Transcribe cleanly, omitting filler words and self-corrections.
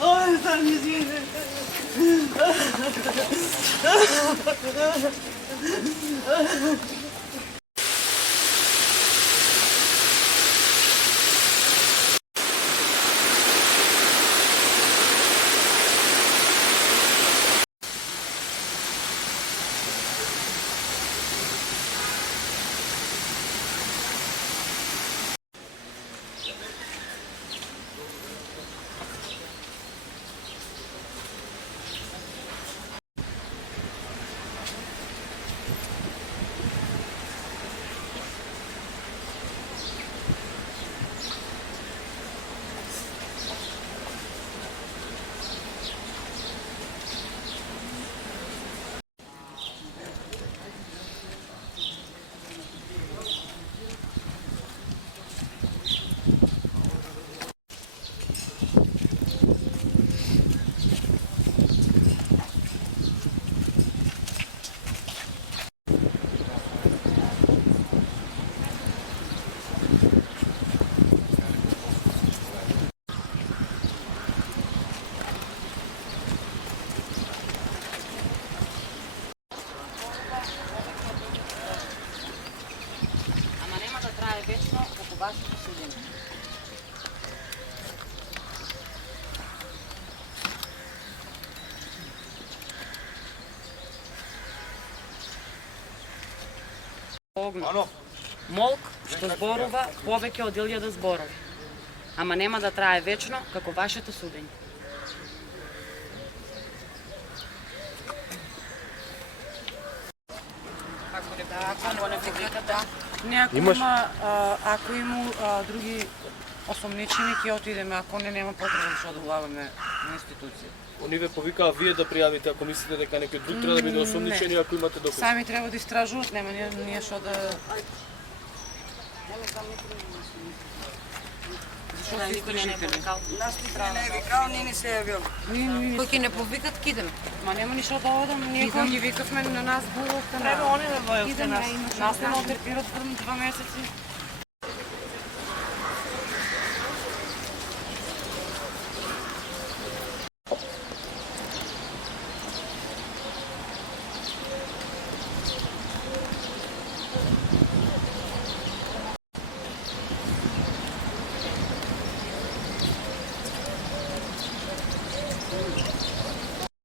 Ой, сам извини. Вечно како вашето судење. Молк што зборува повеќе од 1000 зборови, ама нема да трае вечно како вашето судење. Ако има други осомничени, ќе отидеме, ако не, нема потреба што да улаваме на институција. Они ве повикаа вие да пријавите ако мислите дека некој друг треба да биде осомничен и ако имате докази. Сами треба да истражуваат, нема ние што да... Зашо се истражители? Нас никој не е викал, ние не се јавил. Кој ќе не повикат, кидем. Ма нема ништо да одам, ние кој ги викавме на нас буловте. Треба они да војавте нас. Нас не ме отерпират 2 месеци.